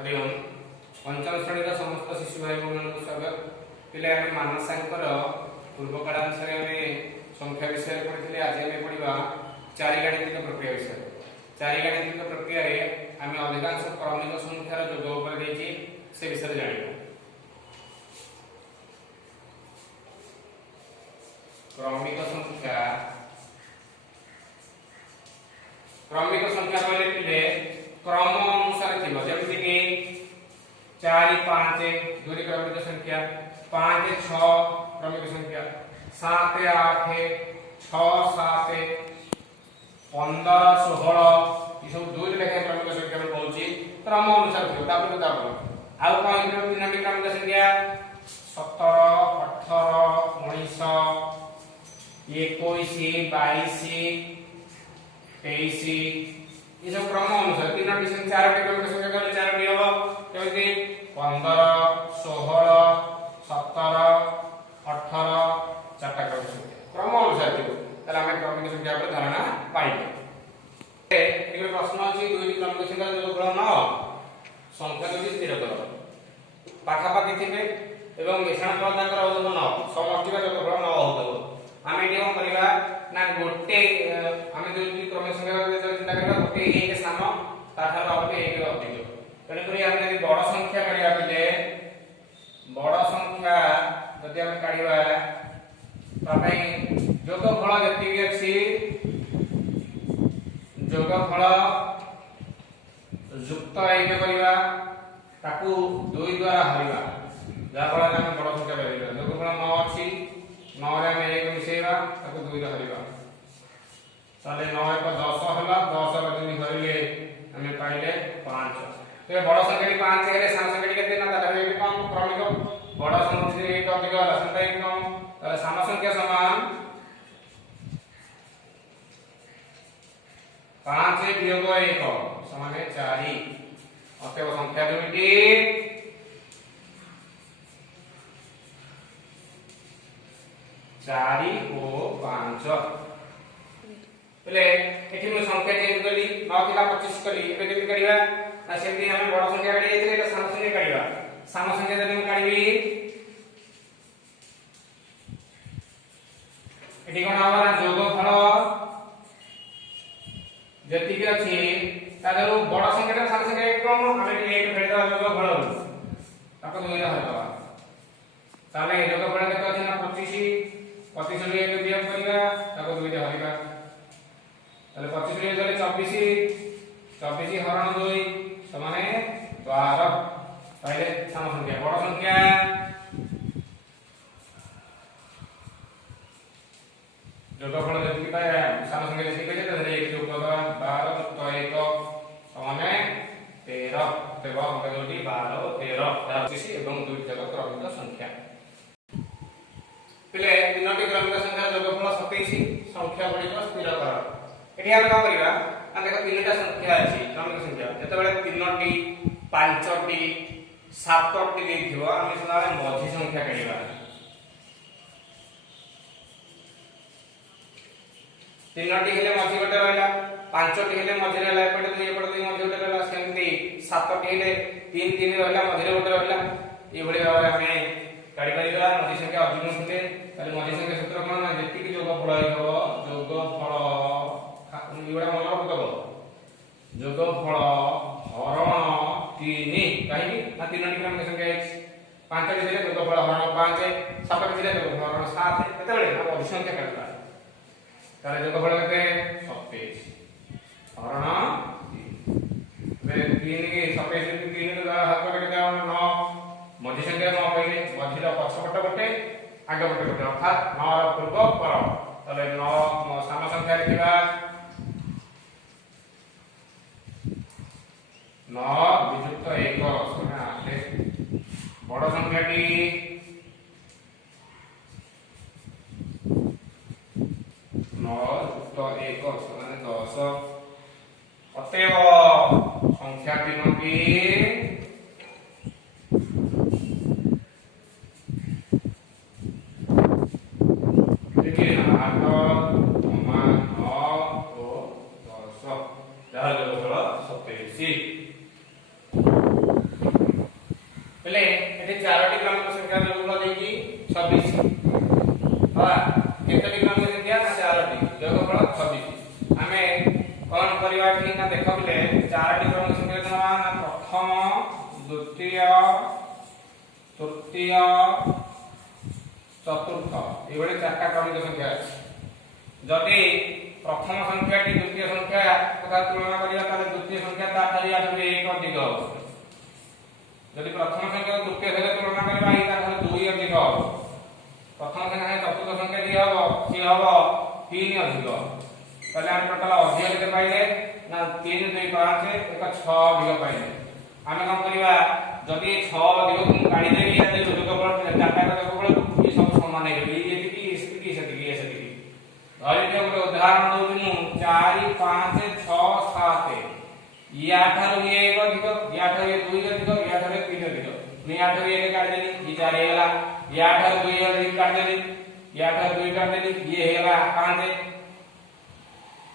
हरि ओम पंचम श्रेणी समस्त शिशु भाई बहन को स्वागत। पिले आम मानसांकर पूर्व कालानुसार आम संख्या विषय पढ़ी। आज आम पढ़ा चारिगाणितिक प्रक्रिया विषय। चारिगाणितिक प्रक्रिया आम अधिकांश क्रमिक संख्यार जोग उपर से विषय जान। क्रमिक संख्या कहले पिले क्रम अनुसार थी जमी कि 4 5 दूरी क्रमिक संख्या, 5 6 क्रमिक संख्या, 7 8 6 7 15 16 ये सब दूरी लेखा क्रमिक संख्या में कहूची क्रम अनुसार थी। तापर आउ कौन तीनोटी क्रमिक संख्या 17 18 19 21 22 23 ये सब क्रम अनुसार तीनोटी संख्या चारोटी क्रमिक संख्या कहले चारोटी हो केमति 15 16 17 18 चारटा क्रमिक संख्या क्रम अनुसार थी। ताले हम क्रमिक संख्या पर धारणा पाइबे। एक प्रश्न अछि दुईटी क्रमिक संख्या जोगफल 9 संख्या दुटी स्थिर करो। पाखापाखि थिबे एवं मिश्रण फल ताकर होतबो 9 समष्टि का जोगफल 9 होतबो। आमे एटी हम करिबा ना गोटे आमे दुईटी क्रमिक संख्या चिंता करिबा गोटे एक सानो ताठार होते एक अधिक। तने करी आमे यदि बड़ संख्या काढिबा पिले बड़ संख्या जदि आमे काढिबा तापई जोगफल जति अछि जोगफल युक्त 1 करिबा ताकू 2 द्वारा हरिबा जा फल आमे बड़ संख्या पाइबा। जोगफल 9 अछि 9 रे आमे 1 मिसेबा ताकू 2 रे हरिबा ताले 9 1 10 होला 10 रे जदि हरिले आमे पाइले 5। तो बड़ संख्या 5 हेले सान संख्या केते ना ताले कम क्रमिक बड़ संख्या 1 अधिक होला संख्या कम ताले सान संख्या समान 5 वियोग 1 समान 4। अतएव संख्या दुईटी 4 और 5 पले एठी मैं संख्या चेंज कली 9 थिला 25 कली एबे केमि करिवा ना सेमि हम बड़ संख्या काढी जायतिले त सान संख्या काढिबा। सान संख्या जदि हम काढिबी एठी कोन हमारा जोगफल जति के अछि तादरु बड़ संख्या सान संख्या कम हमें 1 फेडा जोगफल ताको 2 रे हरबा ताले जोगफल केते अछि ना 25 25 रे 1 वियोग करिवा ताको 2 रे हरिबा ताले 25 रे गले 24 हरण 2 समान 12 पहले सान संख्या बड़ संख्या जोगफल जति पाए सान संख्या जति के तरे 1 जोग 12 + 1 समान 13 देबा हम जोडी 12 13 25 एवं 2 जगह क्रमिक संख्या पले तीनोटी क्रमिक संख्या जोगफल 27 संख्या गुडी को स्थिर कर। एठी हम का करिबा आ देखो तीनटा संख्या अछि क्रमिक संख्या जते बेले तीनोटी 5टी 7टी देथिबो हम सदाले मझी संख्या काढिबा। तीनोटी हेले मझी गोटे रहला 5टी हेले मझी रहला एपटे 2 एपटे 2 मझी गोटे रहला सेमती 7टी हेले 3 3 रहला मझी गोटे रहला ए भली भाबरे हमें काढि परिबा। मझी संख्या अधिक नथिले ताले मझी संख्या सूत्र कोन ना जेति कि जोगफल हो जोगफल इवडा मन रखदबो जोगफल हरण 3 काहे कि ना तीनोटी क्रमिक संख्या है 5टी दिले जोगफल हरण 5 7टी दिले जोगफल हरण 7 केते बेले हम अधिक संख्या काढबा ताले जोगफल केते 27 हरण 3 बे 3 के 27 3 के द्वारा हाथ केते 9 मझी संख्या 9 पहिले मझीर पछपट गोटे आगे गोटे गोटे अर्थात 9 र पूर्व पर ताले 9 साम संख्या लिखिबा 9 विजुक्त 1 समान 8। बड़ संख्याटी 9 युक्त 1 समान 10। अतएव संख्या तीनोटी 8 9 और 10 जहाँ जोगफल 27। बोले एठी चारोटी क्रमिक संख्या जोगफल देकी 26 हा केतोटी क्रमिक संख्या ना चारोटी जोगफल 26 आमे कोन परिवा कि ना देखबले चारोटी क्रमिक संख्या ना प्रथम द्वितीय तृतीय चतुर्थ एभଳି चारटा क्रमिक संख्या अछि जदि प्रथम संख्या टी द्वितीय संख्या तथा तुलना करिया ताले द्वितीय संख्या ता थाली 8 रे 1 अधिक हो यदि प्रथम संख्या को द्वितीय संख्या तुलना करबा ई ता 2 अधिक हो प्रथम संख्या चतुर्थ संख्या दी हो सी हो 3 अधिक ताले हम टोटल अधिक केते पाइले ना 3 2 5 एक 6 अधिक पाइले आमे कोन करिवा जदि 6 अधिक को काढी देबी या जोगफल डाटा का जोगफल ये सब समान है ये एतिकी स्थिति सेतिकी धरि के एक उदाहरण दउछु मु 4 5 6 7 या ठारो ये एक अधिक या ठारो ये 2 अधिक या ठारो 3 अधिक मैं या ठारो ये काट देनी ये 4 हेला या ठारो 2 अधिक काट देनी या ठारो 2 काट देनी ये हेला 5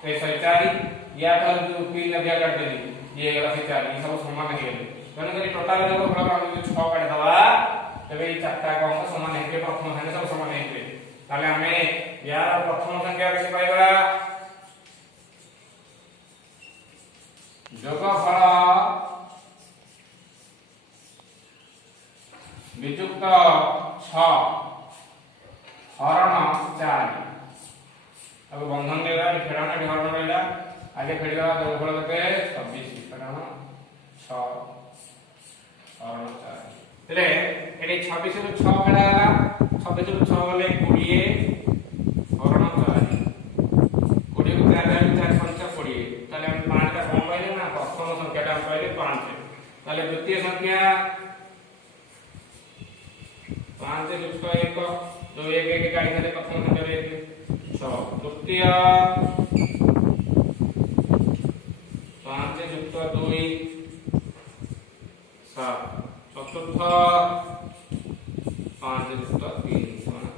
ते 4 या ठारो 3 अधिक काट देनी ये हेला 4 ये सब समान है तने करी टोटल जो फल हम 6 काट दवा तबे ई चारटा अंक समान है प्रथम संख्या सब समान है ताले हमें यार प्रथम संख्या के पाइबा जोगफल विजुक्त 6 हरण 4 अब बंधन देला फेडाना हरण देला आगे फेडा जोगफल केते 26 हरण 6 हरण 4 तले एटी 26 रु 6 फेडाला 26 रु 6 गले 20 हरण 4 20 को 4 पंचा 20 ताले हम 5 का कम पाइले ना प्रथम संख्या हम पाइले 5 ताले द्वितीय संख्या 5 युक्त 1 जो 1 1 काढी देले प्रथम संख्या रे 6 तृतीय 5 युक्त 2 7 चतुर्थ 5 युक्त 3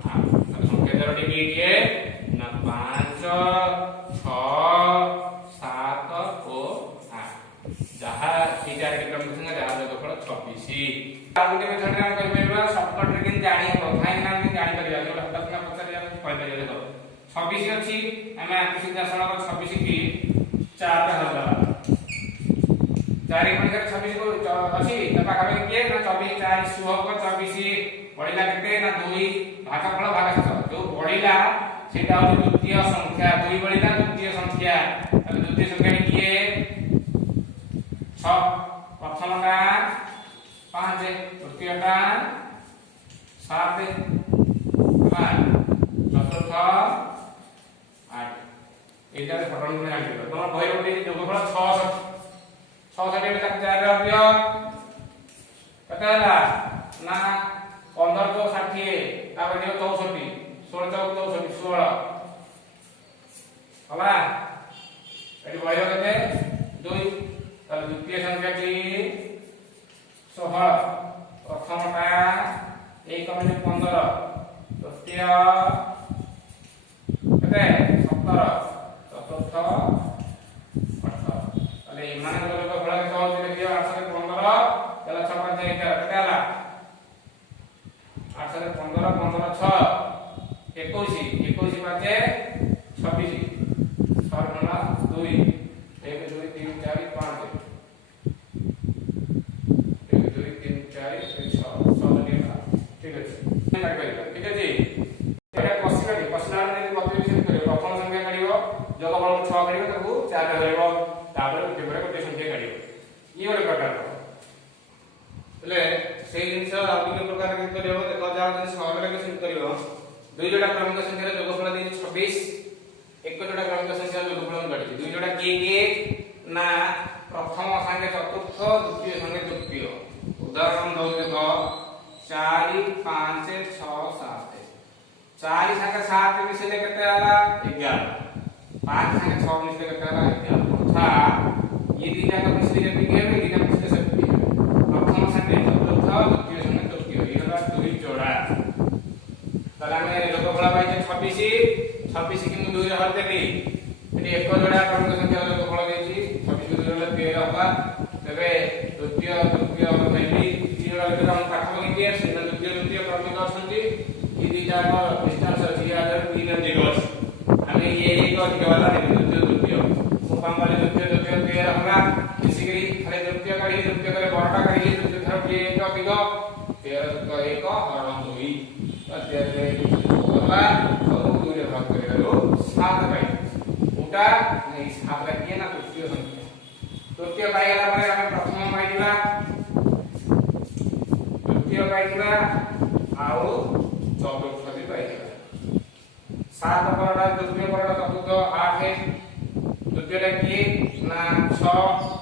8 संख्या जरटी के ना 5 6 7 और 8 जहा ई चार क्रमिक संख्या जहा जोगफल 26 आगु के मेथड हम कर परबा शॉर्टकट रे किन जानि हो भाई ना हम जानि परिबा जो हटात ना पचार या कहि परिबा देखो 26 अछि हमें आकु सीधा सड़क 26 की 4 पे हल 4 गुणित 26 को अछि त पाखा में के ना 24 4 16 को 24 बढिला केते ना 2 भागफल भागशेष जो बढिला सेटा हो द्वितीय संख्या 2 बढिला द्वितीय संख्या तब द्वितीय संख्या किए 6 प्रथम का 5 तृतीय का 7 चतुर्थ 8 एटा हरण गुण जानि तम भय ओटी जोगफल 6 में तक 4 रहियो कतला ना 15 को 60 तापर दियो 64 16 64 16 हला एटी भय केते 2 तब द्वितीय संख्या की 16 प्रथम का 1 में 15 तृतीय केते 17 चतुर्थ 18 अले माने जोगफल फल के कहू देखियो 8 से 15 चला 6 5 1 केते हला 8 से 15 15 6 21 21 पाछे 26 6 गुणा 2 1 2 3 4 5 1 2 3 4 6 6 दिया ठीक है ठीक है जी एटा क्वेश्चन ने मोटिवेशन करियो प्रथम संख्या करियो जोगफल 6 करियो ताकू 4 रहइबो तापर केबरे कोटे संख्या करियो ई ओरे प्रकार ले सेही जिंस आउटिंग प्रकार के करियो देखो जा सहज रे के करियो दुई जोड़ा क्रमिक संख्या जोगफल दे 26 एक जोड़ा क्रमिक संख्या जोगफल काढी दुई जोड़ा के ना प्रथम संख्या चतुर्थ द्वितीय संख्या तृतीय उदाहरण दउ देखो 4 5 6 7 4 संख्या 7 मिसले केते आला 11 5 संख्या 6 मिसले केते आला 11 तथा ये दीटा का मिसले जब के है दीटा मिसले सब के प्रथम संख्या चतुर्थ द्वितीय संख्या तृतीय ये वाला दुई जोड़ा तला में जोगफल पाइ 26 26 की मु 2 रे हर देबी एटी एक जोड़ा क्रमिक संख्या जोगफल देछि 26 को 2 रे 13 होगा तबे द्वितीय तृतीय हम कहली 3 जोड़ा के हम करदला और 2 रे भाग करियो 7 पाई उटा नहीं 7 ला किए ना तृतीय संख्या तृतीय पाई गला परे हम प्रथम पाई दिबा तृतीय पाई दिबा आउ चतुर्थ भी पाई दिबा 7 परडा तृतीय परडा चतुर्थ 8 तृतीय टा किए ना 6